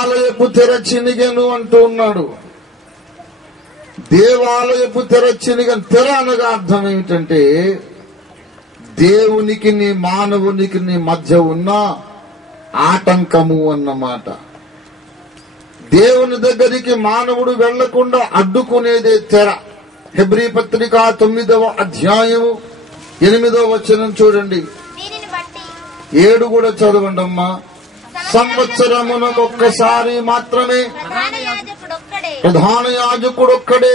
దేవాలయపు తెర చినిగెను అంటూ ఉన్నాడు. దేవాలయపు తెర చినిగెను. తెర అనగా అర్థం ఏమిటంటే దేవునికి నీ మానవునికి నీ మధ్య ఉన్న ఆటంకము అన్నమాట. దేవుని దగ్గరికి మానవుడు వెళ్లకుండా అడ్డుకునేదే తెర. హెబ్రీ పత్రిక 9వ అధ్యాయము 8వ వచనం చూడండి. 7 కూడా చదవండి అమ్మా. సంవత్సరమునకు ఒక్కసారి మాత్రమే ప్రధాన యాజకుడొక్కడే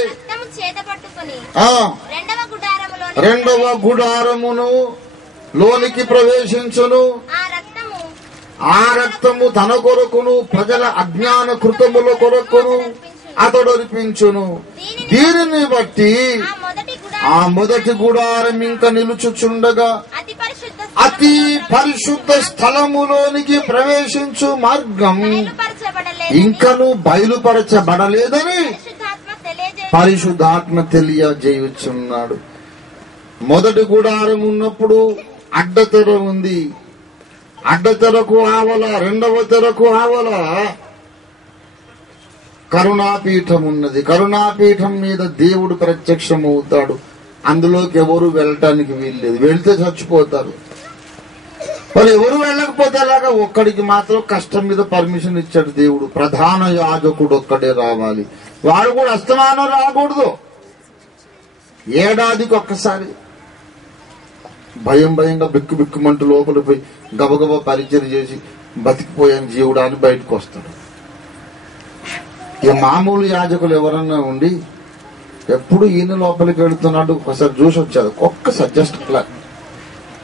రెండవ గుడారమును లోనికి ప్రవేశించును. ఆ రక్తము తన కొరకును ప్రజల అజ్ఞాన కృతముల కొరకును అతడు అర్పించును. దీనిని బట్టి ఆ మొదటి గుడారం ఇంకా నిలుచుచుండగా అతి పరిశుద్ధ స్థలములోనికి ప్రవేశించు మార్గం ఇంకను బయలుపరచబడలేదని పరిశుద్ధాత్మ తెలియజేయుచున్నాడు. మొదటి గుడారం ఉన్నప్పుడు అడ్డతెర ఉంది. అడ్డతెరకు ఆవల రెండవ తెరకు ఆవల కరుణాపీఠం ఉన్నది. కరుణాపీఠం మీద దేవుడు ప్రత్యక్షమవుతాడు. అందులోకి ఎవరు వెళ్ళటానికి వీల్లేదు. వెళ్తే చచ్చిపోతారు. మరి ఎవరు వెళ్ళకపోతే అలాగా ఒక్కడికి మాత్రం కష్టం మీద పర్మిషన్ ఇచ్చాడు దేవుడు. ప్రధాన యాజకుడు ఒక్కడే రావాలి. వాడు కూడా అస్తమానం రాకూడదు. ఏడాదికి ఒక్కసారి భయంగా బిక్కుమంటూ లోపల పోయి గబగబా పరిచయం చేసి బతికిపోయాను జీవుడా అని బయటకు వస్తాడు. ఇక మామూలు యాజకులు ఎవరన్నా ఉండి ఎప్పుడు ఈయన లోపలికి వెళుతున్నాడు ఒకసారి చూసి వచ్చాడు. ఒక్కసారి జస్ట్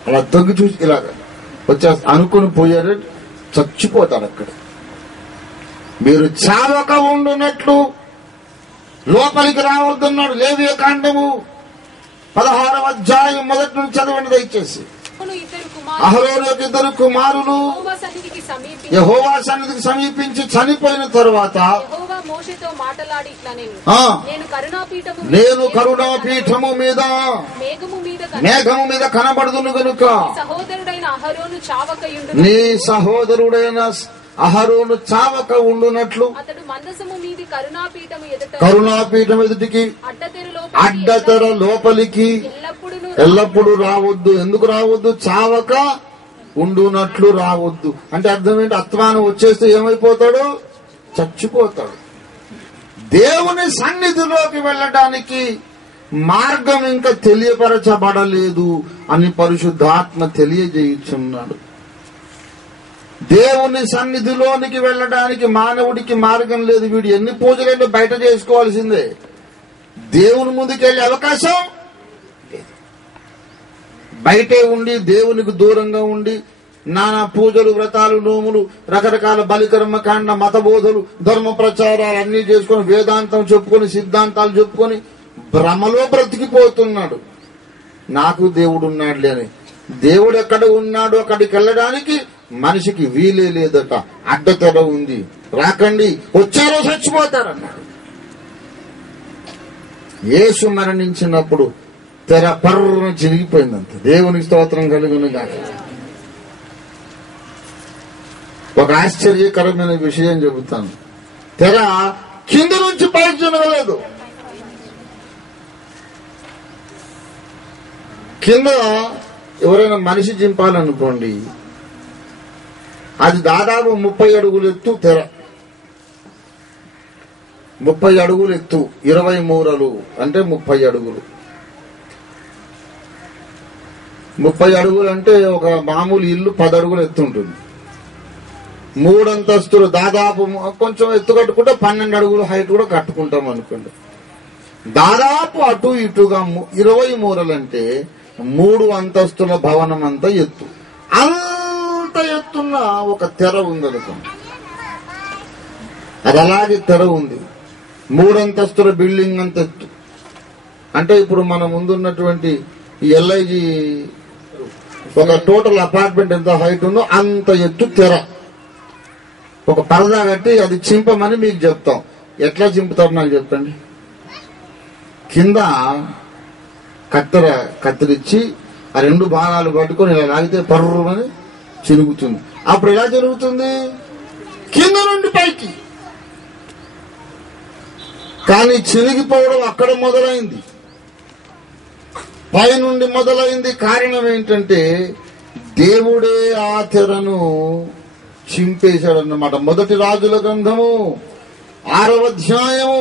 అలా తొంగి చూసి ఇలా వచ్చా అనుకుని పోయారు, చచ్చిపోతాడు అక్కడ. మీరు చావక ఉండునట్లు లోపలికి రావద్దన్నాడు. లేవియ కాండము 16వ అధ్యాయం మొదటి నుంచి చదవండి దయచేసి. అహరోను యొక్క 2 కుమారులు యెహోవా సన్నిధికి సమీపించి చనిపోయిన తరువాత నేను కరుణాపీఠము మీద మేఘము మీద కనబడుదును గనుక నీ సహోదరుడైన అహరోను చావక ఉండునట్లు కరుణాపీఠం ఎదుటికి అడ్డతెర లోపలికి ఎల్లప్పుడూ రావద్దు. ఎందుకు రావద్దు? చావక ఉండునట్లు రావద్దు. అంటే అర్థం ఏంటి? అత్మానం వచ్చేస్తే ఏమైపోతాడు? చచ్చిపోతాడు. దేవుని సన్నిధిలోకి వెళ్ళడానికి మార్గం ఇంకా తెలియపరచబడలేదు అని పరిశుద్ధాత్మ తెలియజేయుచున్నాడు. దేవుని సన్నిధిలోనికి వెళ్ళడానికి మానవుడికి మార్గం లేదు. వీడు ఎన్ని పూజలైనా బయట చేసుకోవాల్సిందే. దేవుని ముందుకెళ్లే అవకాశం లేదు. బయటే ఉండి దేవునికి దూరంగా ఉండి నానా పూజలు, వ్రతాలు, నోములు, రకరకాల బలికర్మకాండ, మత బోధలు, ధర్మ ప్రచారాలు అన్ని చేసుకుని వేదాంతం చెప్పుకొని సిద్ధాంతాలు చెప్పుకొని భ్రమలో బ్రతికిపోతున్నాడు. నాకు దేవుడు ఉన్నాడులే అని. దేవుడు ఎక్కడ ఉన్నాడు అక్కడికి వెళ్ళడానికి మనిషికి వీలే లేదట. అడ్డతెర ఉంది, రాకండి, వచ్చారో చచ్చిపోతారన్నాడు. యేసు మరణించినప్పుడు తెర పర్రున చిరిగిపోయిందంత. దేవునికి స్తోత్రం కలుగును గాక. ఒక ఆశ్చర్యకరమైన విషయం చెబుతాను. తెర కింద నుంచి పైకి జరగలేదు. కింద ఎవరైనా మనిషి చింపాలనుకోండి, అది దాదాపు 30 అడుగులు ఎత్తు తెర. 30 అడుగులు ఎత్తు, 20 మూరలు అంటే 30 అడుగులు. 30 అడుగులు అంటే ఒక మామూలు ఇల్లు 10 అడుగులు ఎత్తు ఉంటుంది. 3 అంతస్తులు దాదాపు కొంచెం ఎత్తు కట్టుకుంటే 12 అడుగులు హైట్ కూడా కట్టుకుంటాం అనుకోండి. దాదాపు అటు ఇటుగా 20 మూరలంటే 3 అంతస్తుల భవనం అంతా ఎత్తు. అంత ఎత్తున్న ఒక తెర ఉంది అనుకోండి. అది అలాగే తెర ఉంది. 3 అంతస్తుల బిల్డింగ్ అంత ఎత్తు. అంటే ఇప్పుడు మన ముందున్నటువంటి ఈ LIG ఒక టోటల్ అపార్ట్మెంట్ ఎంత హైట్ ఉందో అంత ఎత్తు తెర. ఒక పరదా కట్టి అది చింపమని మీకు చెప్తాం. ఎట్లా చింపుతారు నాకు చెప్పండి. కింద కత్తిరించి ఆ 2 భాగాలు పట్టుకొని ఇలా లాగితే పర్రమని చిరుగుతుంది. అప్పుడు ఎలా జరుగుతుంది? కింద నుండి పైకి. కానీ చినిగిపోవడం అక్కడ మొదలైంది, పైనుండి మొదలైంది. కారణం ఏంటంటే దేవుడే ఆ తెరను చింపేశాడన్నమాట. మొదటి రాజుల గ్రంథము 6వ అధ్యాయము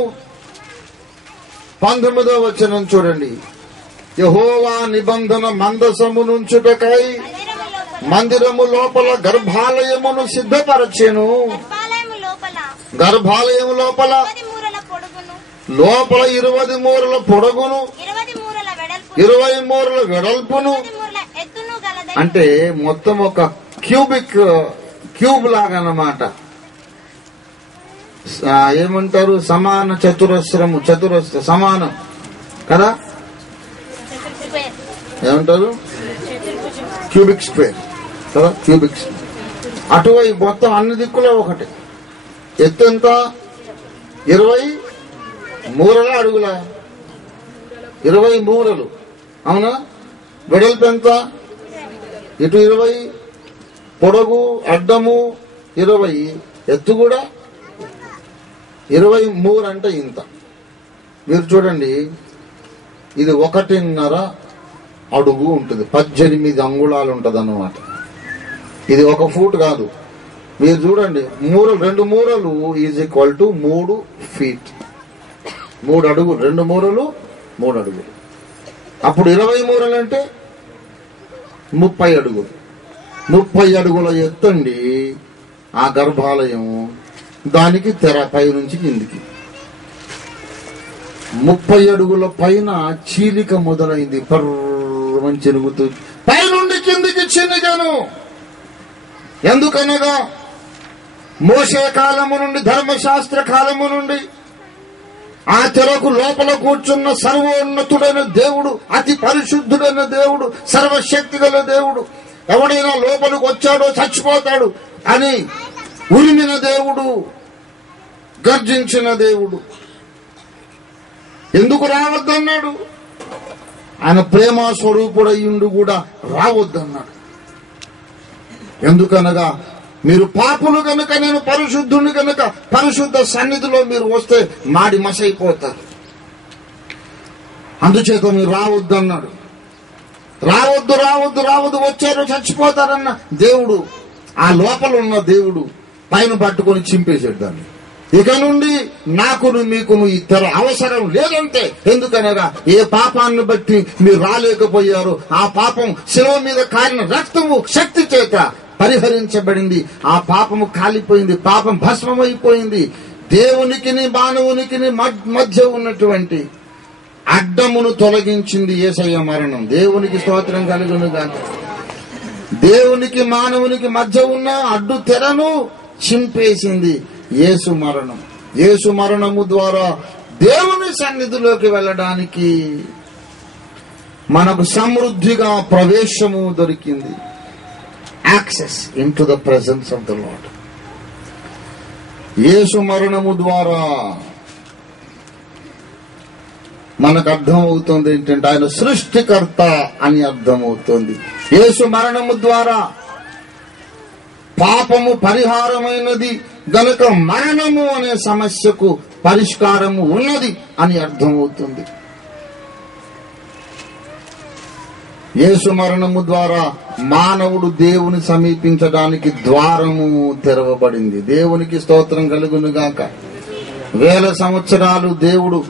19వ వచనం చూడండి. యెహోవా నిబంధన మందసము నుంచుటకై మందిరము లోపల గర్భాలయమును సిద్ధపరచెను. గర్భాలయము లోపల 20 మూరల పొడగును 20 మూరల వెడల్పును, అంటే మొత్తం ఒక క్యూబ్ లాగా అన్నమాట. ఏమంటారు, సమాన చతురస్ర సమానం కదా, ఏమంటారు క్యూబిక్ స్క్వేర్ కదా, క్యూబిక్. అటువైపు మొత్తం అన్ని దిక్కులో ఒకటి. ఎత్తు ఎంత? 20 మూరల అడుగుల 20 మూరలు, అవునా? వెడల్పు ఎంత? ఇటు 20, పొడవు అడ్డము 20, ఎత్తు కూడా 20 మూర అంటే ఇంత. మీరు చూడండి, ఇది 1.5 అడుగు ఉంటుంది, 18 అంగుళాలు ఉంటుంది అన్నమాట. ఇది 1 ఫూట్ కాదు. మీరు చూడండి, 2 మూరలు ఈజ్ ఈక్వల్ టు 3 ఫీట్. 3 అడుగులు, 2 మూరలు 3 అడుగులు. అప్పుడు 20 మూరలు అంటే 30 అడుగులు. 30 అడుగుల ఎత్తండి ఆ గర్భాలయం. దానికి తెర పై నుంచి కిందికి 30 అడుగుల పైన చీలిక మొదలైంది. పర్వని చెరుగుతూ పైనుండి కిందికి చిన్నగాను. ఎందుకనగా మోషే కాలము నుండి, ధర్మశాస్త్ర కాలము నుండి ఆ తెరకు లోపల కూర్చున్న సర్వోన్నతుడైన దేవుడు, అతి పరిశుద్ధుడైన దేవుడు, సర్వశక్తి గల దేవుడు, ఎవడైనా లోపలికి వచ్చాడో చచ్చిపోతాడు అని ఉరిమిన దేవుడు, గర్జించిన దేవుడు. ఎందుకు రావద్దన్నాడు? ఆయన ప్రేమ స్వరూపుడయ్యుండు కూడా రావద్దన్నాడు. ఎందుకనగా మీరు పాపులు కనుక, నేను పరిశుద్ధుని కనుక, పరిశుద్ధ సన్నిధిలో మీరు వస్తే మాడి మసైపోతారు. అందుచేత మీరు రావద్దన్నాడు. రావద్దు రావద్దు రావద్దు, వచ్చారు చచ్చిపోతారన్న దేవుడు, ఆ లోపల ఉన్న దేవుడు పైన పట్టుకొని చింపేసాడు దాన్ని. ఇక నుండి నాకును మీకును ఈ తెర అవసరం లేదంటే. ఎందుకనగా ఏ పాపాన్ని బట్టి మీరు రాలేకపోయారో ఆ పాపం శిలువ మీద కారిన రక్తము శక్తి చేత పరిహరించబడింది. ఆ పాపము కాలిపోయింది, పాపం భస్మమైపోయింది. దేవునికి మానవునికి మధ్య ఉన్నటువంటి అడ్డమును తొలగించింది యేసయ్య మరణం. దేవునికి స్తోత్రం కలుగును గాక. దేవునికి మానవునికి మధ్య ఉన్న అడ్డు తెరను చింపేసింది యేసు మరణం. యేసు మరణము ద్వారా దేవుని సన్నిధిలోకి వెళ్ళడానికి మనకు సమృద్ధిగా ప్రవేశము దొరికింది. Access into the presence of the Lord. Yesu మరణము ద్వారా మనకు అర్థమవుతుంది ఏంటంటే ఆయన సృష్టికర్త అని అర్థమవుతుంది. యేసు మరణము ద్వారా పాపము పరిహారమైనది గనుక మరణము అనే సమస్యకు పరిష్కారము ఉన్నది అని అర్థమవుతుంది. యేసు మరణము ద్వారా మానవుడు దేవుని సమీపించడానికి ద్వారము తెరవబడింది. దేవునికి స్తోత్రం కలుగును గాక. 1000 సంవత్సరాలు దేవుడు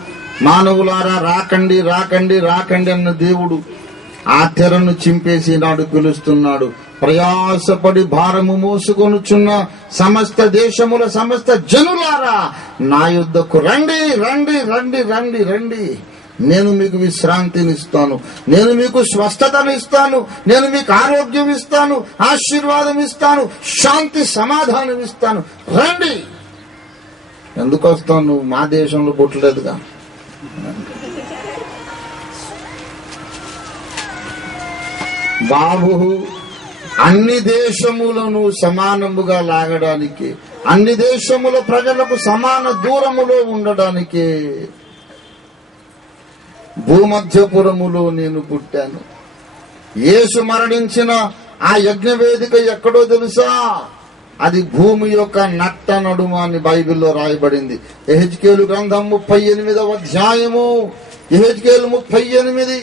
మానవులారా రాకండి రాకండి రాకండి అన్న దేవుడు ఆ తెరను చింపేసి నాడు పిలుస్తున్నాడు. ప్రయాసపడి భారము మోసుకొనుచున్న సమస్త దేశముల సమస్త జనులారా నా యుద్ధకు రండి రండి రండి రండి రండి. నేను మీకు విశ్రాంతినిస్తాను, నేను మీకు స్వస్థతనిస్తాను, నేను మీకు ఆరోగ్యం ఇస్తాను, ఆశీర్వాదం ఇస్తాను, శాంతి సమాధానం ఇస్తాను, రండి. ఎందుకు వస్తావు నువ్వు? మా దేశంలో పుట్టలేదుగా. బాబు అన్ని దేశములను సమానముగా లాగడానికి, అన్ని దేశముల ప్రజలకు సమాన దూరములో ఉండడానికి భూమధ్యపురములో నేను పుట్టాను. యేసు మరణించిన ఆ యజ్ఞవేదిక ఎక్కడో తెలుసా? అది భూమి యొక్క నట్ట నడుమ అని బైబిల్లో రాయబడింది. యెహెజ్కేలు గ్రంథం 38వ అధ్యాయము, యెహెజ్కేలు 38.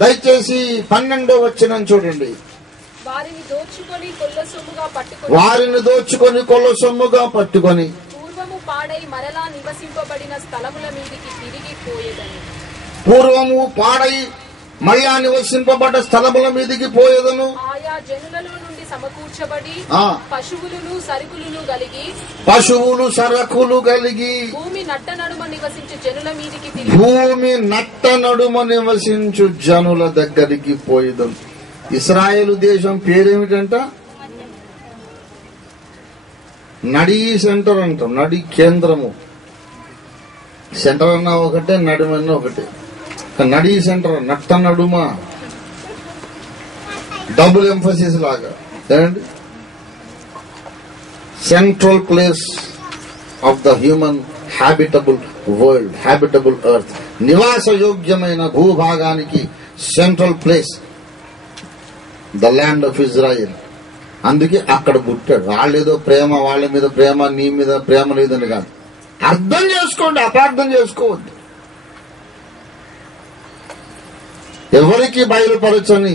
దయచేసి 12వ వచనం చూడండి. వారిని దోచుకొని కొల్ల సొమ్ముగా పట్టుకొని పూర్వము పాడై మరలా నివసింపబడిన స్థలముల మీదికి తిరిగి పోయేదని. పూర్వము పాడై మళ్ళా నివసింపబడ్డ స్థలముల మీదికి పోయేదను. ఆయా జనులలో నుండి సమకూర్చబడి పశువులు సరకులు కలిగి భూమి నట్ట నడుమ నివసించు జనుల మీదికి జనుల దగ్గరికి పోయేదను. ఇశ్రాయేలు దేశం పేరేమిటంట? నడీ సెంటర్ అంటాం, నడి కేంద్రము. సెంటర్ అన్నా ఒకటే, నడుమన్నా ఒకటే. నడీ సెంటర్, నట్ట నడుమ, డబుల్ ఎంఫసిస్ లాగా. Central place of the human habitable world, habitable earth, నివాస యోగ్యమైన భూభాగానికి central place the land of Israel. అందుకే అక్కడ పుట్టాడు. వాళ్ళేదో ప్రేమ, వాళ్ళ మీద ప్రేమ, నీ మీద ప్రేమ లేదని కాదు. అర్థం చేసుకోండి, అపార్థం చేసుకోవద్దు. ఎవరికి బయలుపరచని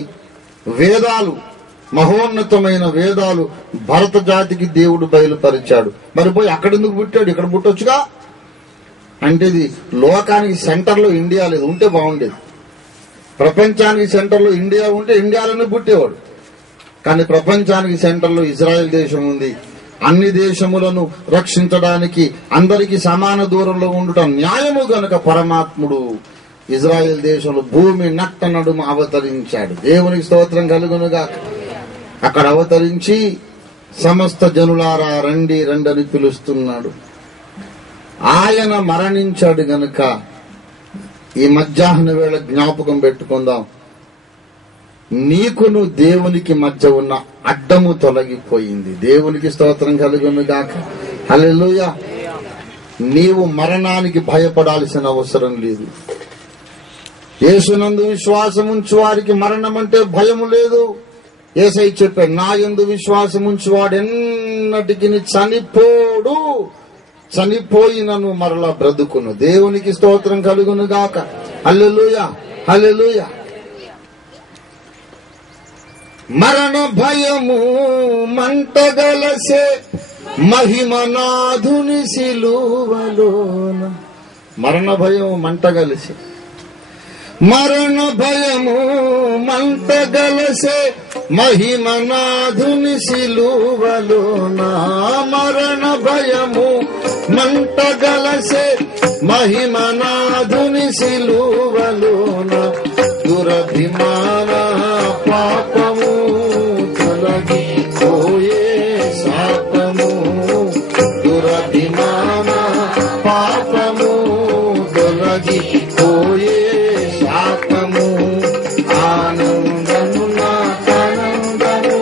వేదాలు, మహోన్నతమైన వేదాలు భరత జాతికి దేవుడు బయలుపరిచాడు. మరి పోయి అక్కడెందుకు పుట్టాడు? ఇక్కడ పుట్టొచ్చుగా. అంటే ఇది లోకానికి సెంటర్లో ఇండియా లేదు, ఉంటే బాగుండేది. ప్రపంచానికి సెంటర్లో ఇండియా ఉంటే ఇండియాలోనే పుట్టేవాడు. కానీ ప్రపంచానికి సెంటర్లో ఇజ్రాయెల్ దేశం ఉంది. అన్ని దేశములను రక్షించడానికి అందరికీ సమాన దూరంలో ఉండటం న్యాయము గనుక పరమాత్ముడు ఇజ్రాయెల్ దేశంలో భూమి నట్ట నడుమ అవతరించాడు. దేవునికి స్తోత్రం కలుగునుగా. అక్కడ అవతరించి సమస్త జనులారా రండి రండి అని పిలుస్తున్నాడు. ఆయన మరణించాడు గనుక ఈ మధ్యాహ్న వేళ జ్ఞాపకం పెట్టుకుందాం. నీకును దేవునికి మధ్య ఉన్న అడ్డము తొలగిపోయింది. దేవునికి స్తోత్రం కలుగునుగాక. హల్లెలూయా. నీవు మరణానికి భయపడాల్సిన అవసరం లేదు. యేసునందు విశ్వాసం ఉంచు వారికి మరణం అంటే భయము లేదు. యేసయ్య చెప్పాడు, నా యందు విశ్వాసం ఉంచువాడు ఎన్నటికి చనిపోడు, చనిపోయినను మరలా బ్రతుకును. దేవునికి స్తోత్రం కలుగునుగాక. హల్లెలూయా, హల్లెలూయా. మరణ భయము మంటగలసే మహిమనాథుని సిలువలోన. మరణ భయం మంటగలసే, మరణ భయము మంటగలసే మహిమనాథుని సిలువలోన. మరణ భయము మంటగలసే మహిమనాథుని సిలువలోన. దురభిమాన పాపము తొలగిపోయే శాపము. దురభిమాన పాపము తొలగిపోయే శాపము. ఆనందము నానందము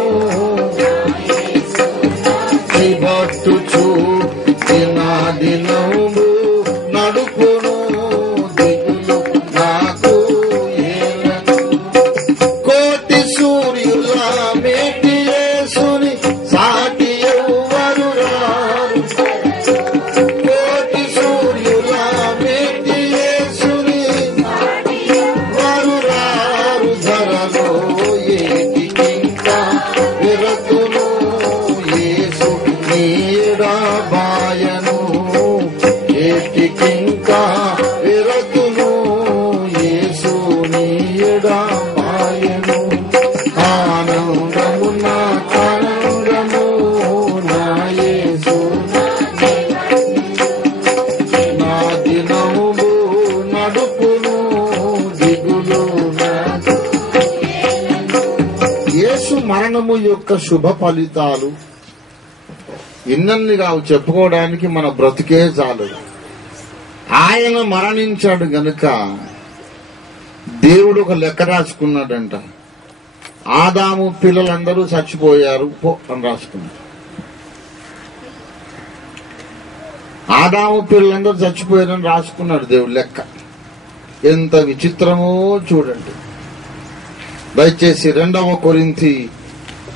నిబట్టుచు దినాదినము నడుపును. దిగులు నాకు ఏలను. కోటి సూర్యుల మేటి యేసుని సాటి ఎవ్వరు రారు. కోటి సూర్యుల మేటి యేసుని వారు రారు. ధరలో ఏటికింకా విరతును. యేసు నీడబాయను. ఏటికింకా విరతును. యేసు నీడబాయను. ఆనందము నా ఆనందము నా యేసు. నా దినము నడుపును. దిగులు నాకు. యేసు మరణము యొక్క శుభ ఫలితాలు ఇన్నన్ని కావు, చెప్పుకోవడానికి మన బ్రతికే చాలు. ఆయన మరణించాడు గనుక దేవుడు ఒక లెక్క రాసుకున్నాడంట. ఆదాము పిల్లలందరూ చచ్చిపోయారు పో అని రాసుకున్నాడు. ఆదాము పిల్లలందరూ చచ్చిపోయారని రాసుకున్నాడు దేవుడు లెక్క. ఎంత విచిత్రమో చూడండి. దయచేసి 2 కొరింథీ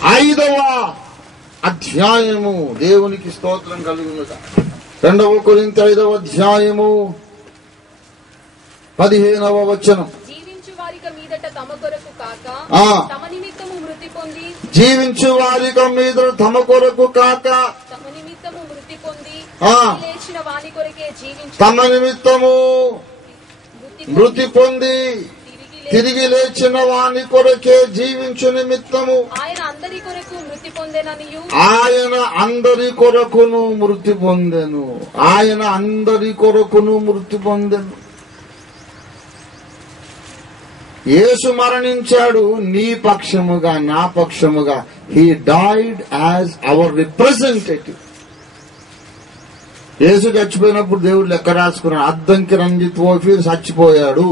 5వ అధ్యాయము. దేవునికి స్తోత్రం కలుగునుగా. 2 కొరింథీ 5వ అధ్యాయము 15వ వచనం. జీవించు వారిక మీదట తమ కొరకు కాక తమ నిమిత్తము మృతి పొంది జీవించు వారిక మీద తమ కొరకు కాక తమ నిమిత్తము మృతి పొంది లేచిన వాని కొరకే జీవించు తమ నిమిత్తము మృతి పొంది తిరిగి లేచిన వాని కొరకే జీవించు నిమిత్తము ఆయన అందరి కొరకు మృతి పొందెననియు ఆయన అందరి కొరకును మృతి పొందెను. ఆయన అందరి కొరకును మృతి పొందెను. యేసు మరణించాడు నీ పక్షముగా నా పక్షముగా. He died as our representative. Yesu చచ్చిపోయినప్పుడు దేవుడు లెక్క రాసుకున్నాడు. అద్దంకి రంజిత్ ఓఫీర్ చచ్చిపోయాడు.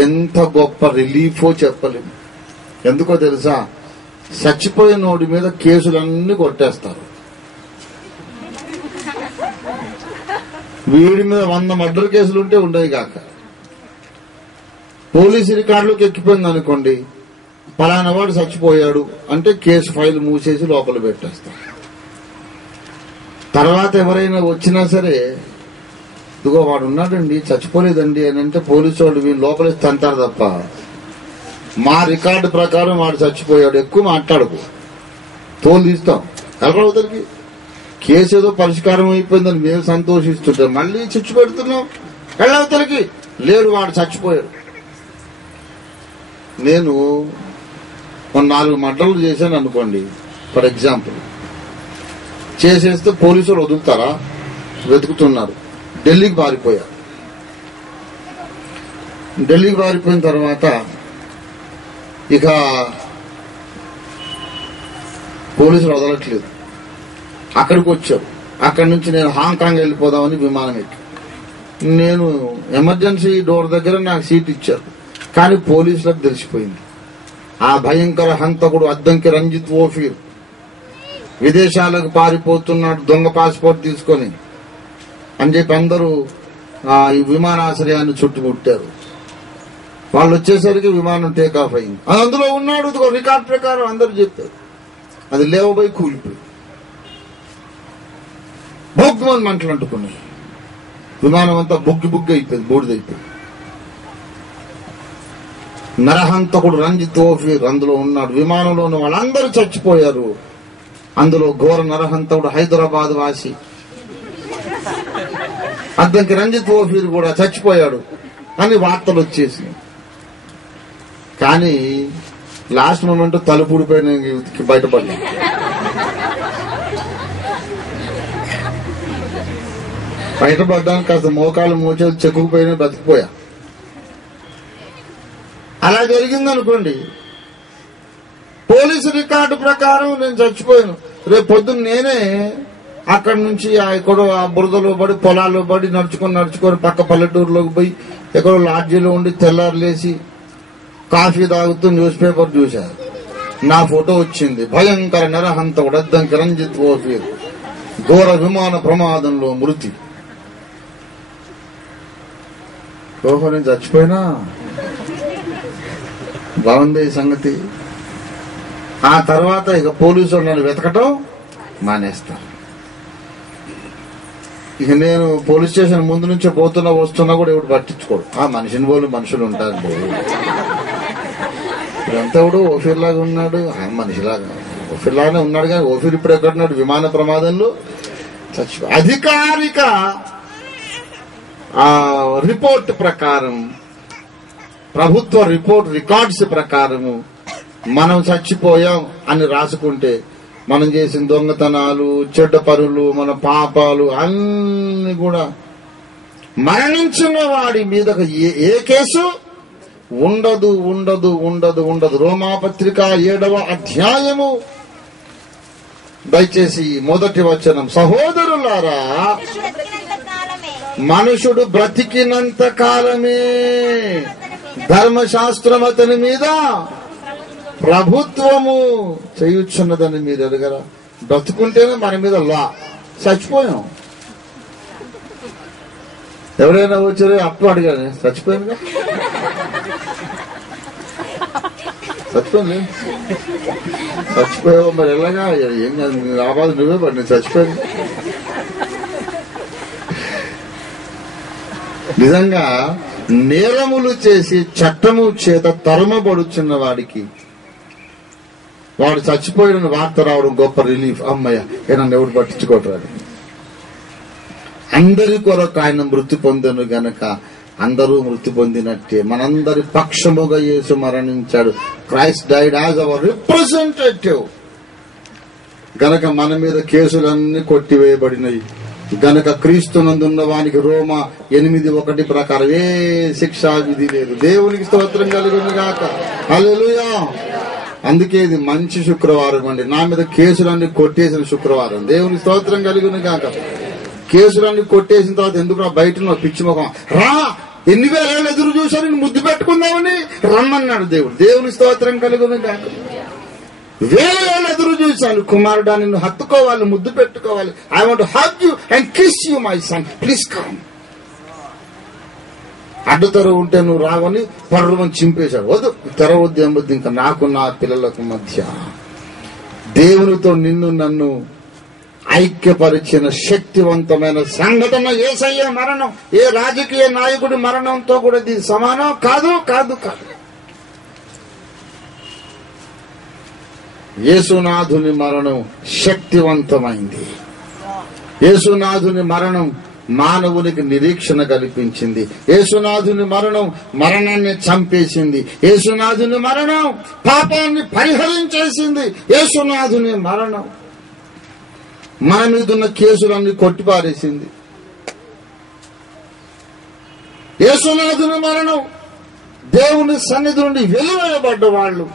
ఎంత గొప్ప రిలీఫో చెప్పలేము. ఎందుకో తెలుసా? చచ్చిపోయినోడి మీద కేసులన్నీ కొట్టేస్తారు. వీడి మీద 100 మర్డర్ కేసులు ఉంటే ఉండేవి కాక పోలీసు రికార్డులోకి ఎక్కిపోయింది అనుకోండి, పలానా వాడు చచ్చిపోయాడు అంటే కేసు ఫైల్ మూసేసి లోపల పెట్టేస్తారు. తర్వాత ఎవరైనా వచ్చినా సరే, ఇదిగో వాడు ఉన్నాడండి చచ్చిపోలేదండి అని అంటే పోలీసు వాడు వీళ్ళు లోపలిస్తే అంటారు తప్ప మా రికార్డు ప్రకారం వాడు చచ్చిపోయాడు ఎక్కువ మాట్లాడకు, తోలు తీస్తాం. ఎల్లవతలకి కేసు ఏదో పరిష్కారం అయిపోయిందని మేము సంతోషిస్తుంటాం, మళ్ళీ చిచ్చు పెడుతున్నాం. ఎల్లవతలకి లేడు, వాడు చచ్చిపోయాడు. నేను 4 మర్డర్లు చేశాను అనుకోండి ఫర్ ఎగ్జాంపుల్. చేసేస్తే పోలీసులు వదులుతారా? వెతుకుతున్నారు. ఢిల్లీకి పారిపోయారు. ఢిల్లీకి పారిపోయిన తర్వాత ఇక పోలీసులు వదలట్లేదు. అక్కడికి వచ్చారు. అక్కడి నుంచి నేను హాంకాంగ్ వెళ్ళిపోదామని విమానం ఎక్కి, నేను ఎమర్జెన్సీ డోర్ దగ్గర నాకు సీట్ ఇచ్చారు. కానీ పోలీసులకు తెలిసిపోయింది ఆ భయంకర హంతకుడు అద్దంకి రంజిత్ ఓఫీర్ విదేశాలకు పారిపోతున్నాడు దొంగ పాస్పోర్ట్ తీసుకొని అని చెప్పి అందరూ ఈ విమానాశ్రయాన్ని చుట్టుముట్టారు. వాళ్ళు వచ్చేసరికి విమానం టేకాఫ్ అయింది. అది అందులో ఉన్నాడు రికార్డ్ ప్రకారం అందరూ చెప్పారు. అది లేవబోయి కూలిపోయి బొగ్గుమని మంటలు అంటుకున్నాయి. విమానం అంతా బొగ్గి అయిపోయింది, బూడిదైపోయింది. నరహంతకుడు రంజిత్ ఓఫీర్ అందులో ఉన్నాడు. విమానంలో ఉన్న వాళ్ళందరూ చచ్చిపోయారు. అందులో ఘోర నరహంతకుడు హైదరాబాద్ వాసి అద్దంకి రంజిత్ ఓఫీర్ కూడా చచ్చిపోయాడు అని వార్తలు వచ్చేసినాయి. కానీ లాస్ట్ మూమెంట్ తలుపుడిపోయిన బయటపడ్డా. బయటపడ్డానికి కాస్త మోకాలు మోచేలు చెక్కుపోయినా బతికిపోయా. అలా జరిగిందనుకోండి, పోలీసు రికార్డు ప్రకారం నేను చచ్చిపోయాను. రేపు పొద్దున్న నేనే అక్కడి నుంచి ఎక్కడో ఆ బురదలో పడి పొలాల్లో పడి నడుచుకొని పక్క పల్లెటూరులోకి పోయి ఎక్కడో లాడ్జీలో ఉండి తెల్లారులేసి కాఫీ తాగుతూ న్యూస్ పేపర్ చూశారు. నా ఫోటో వచ్చింది. భయంకర నరహంతకుడు అద్దంకి రంజిత్ ఓఫీర్ ఘోర విమాన ప్రమాదంలో మృతి. ఓహో, నేను చచ్చిపోయినా, బాగుంది ఈ సంగతి. ఆ తర్వాత ఇక పోలీసులు నన్ను వెతకటం మానేస్తారు. ఇక నేను పోలీస్ స్టేషన్ ముందు నుంచే పోతున్నా వస్తున్నా కూడా ఎవడు పట్టించుకోడు. ఆ మనిషిని పోలు మనుషులు ఉంటారు. ఇదంతా కూడా ఓఫీర్ లాగా ఉన్నాడు, ఆ మనిషిలాగా ఓఫీర్ లాగానే ఉన్నాడు. కానీ ఓఫీర్ ఇప్పుడు ఎక్కడున్నాడు? విమాన ప్రమాదంలో చచ్చిపో. అధికారిక రిపోర్ట్ ప్రకారం, ప్రభుత్వ రికార్డ్స్ ప్రకారము మనం చచ్చిపోయాం అని రాసుకుంటే మనం చేసిన దొంగతనాలు, చెడ్డ పనులు, మన పాపాలు అన్ని కూడా మరణించిన వాడి మీద ఏ కేసు ఉండదు ఉండదు ఉండదు ఉండదు. రోమాపత్రిక 7వ అధ్యాయము దయచేసి 1వ వచనం. సహోదరులారా, మనుషుడు బ్రతికినంత కాలమే ధర్మశాస్త్రం అతని మీద ప్రభుత్వము చేయుచున్నదని మీరు ఎరగరా? బ్రతుకుంటేనే మన మీద లా. చచ్చిపోయాం. ఎవరైనా వచ్చారో అప్పు అడిగాను, చచ్చిపోయానుగా. చచ్చిపోయావు మరి ఎలాగా? ఏం కాదు, ఆ బాధ నువ్వే పడి నేను చచ్చిపోయాను. నిజంగా నేరములు చేసి చట్టము చేత తరుమబడుచున్న వాడికి వాడు చచ్చిపోయిన వార్త రావడం గొప్ప రిలీఫ్. అమ్మయ్య, నన్ను ఎవడు పట్టించుకోవట్రాడు. అందరి కొరకు ఆయన మృతి పొందను గనక అందరూ మృతి పొందినట్టే మనందరి పక్షముగా యేసు మరణించాడు. Christ died as our representative గనక మన మీద కేసులన్నీ కొట్టివేయబడినాయి గనక క్రీస్తునందున్న వానికి రోమా 8:1 ప్రకారం ఏ శిక్షా విధి లేదు. దేవునికి స్తోత్రం కలుగును గాక. హల్లెలూయా. అందుకే ఇది మంచి శుక్రవారం అండి. నా మీద కేసులన్నీ కొట్టేసిన శుక్రవారం. దేవునికి స్తోత్రం కలుగును గాక. కేసులన్నీ కొట్టేసిన తర్వాత ఎందుకు బయట పిచ్చి ముఖం రా, 8,000 ఎదురు చూశాను నేను ముద్దు పెట్టుకుందామని రమ్మన్నాడు దేవుడు. దేవుని స్తోత్రం కలుగును గాక. 1,000 ఎదురు చూశాను, కుమారుడా నిన్ను హత్తుకోవాలి, ముద్దు పెట్టుకోవాలి. I want to hug you and kiss you my son, please come. అడ్డు తెరవ ఉంటే నువ్వు రావని పర్వమని చింపేశాడు. వద్దు, తెరవద్దు ఏమొద్దు ఇంకా నాకు నా పిల్లలకు మధ్య. దేవునితో నిన్ను నన్ను ఐక్యపరిచిన శక్తివంతమైన సంఘటన యేసయ్య మరణం. ఏ రాజకీయ నాయకుడి మరణంతో కూడా ఇది సమానం కాదు కాదు కాదు. యేసునాథుని మరణం శక్తివంతమైంది. యేసునాథుని మరణం మానవునికి నిరీక్షణ కల్పించింది. యేసునాథుని మరణం మరణాన్ని చంపేసింది. యేసునాథుని మరణం పాపాన్ని పరిహరించేసింది. యేసునాథుని మరణం మన మీద ఉన్న కేసులన్నీ కొట్టిపారేసింది. యేసునాథుని మరణం దేవుని సన్నిధి నుండి వెలువయబడ్డ వాళ్ళు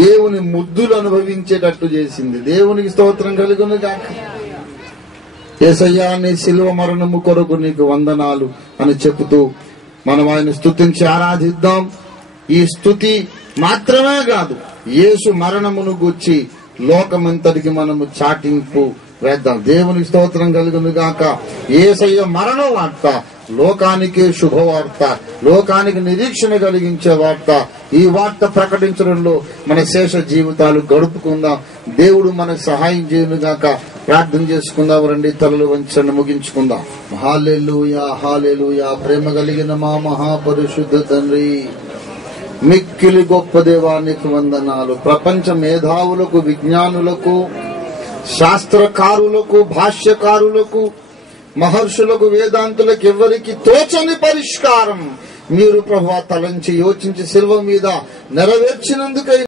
దేవుని ముద్దులు అనుభవించేటట్టు చేసింది. దేవునికి స్తోత్రం కలుగును గాక. యేసయ్యా నీ శిలువ మరణము కొరకు నీకు వందనాలు అని చెబుతూ మనం ఆయన స్తుతించి ఆరాధిద్దాం. ఈ స్తుతి మాత్రమే కాదు, యేసు మరణమును గూర్చి లోకమంతటికి మనము చాటింపు వేద్దాం. దేవునికి స్తోత్రం కలుగును గాక. యేసయ్య మరణ వార్త లోకానికే శుభవార్త, లోకానికి నిరీక్షణ కలిగించే వార్త. ఈ వార్త ప్రకటించడంలో మన శేష జీవితాలు గడుపుకుందాం. దేవుడు మనకు సహాయం చేయను గాక. ప్రార్థన చేసుకుందాం. రండి, తలలు వంచండి, ముగించుకుందాం. హల్లెలూయా, హల్లెలూయా. ప్రేమ కలిగిన మా మహాపరిశుద్ధ తండ్రి, మిక్కిలి గొప్ప దేవానికి వందనాలు. ప్రపంచ మేధావులకు, విజ్ఞానులకు, శాస్త్రకారులకు, భాష్యకారులకు, మహర్షులకు, వేదాంతులకు ఎవరికి తోచని పరిష్కారం మీరు ప్రభువా తలంచి యోచించి శిలువ మీద నెరవేర్చినందుకై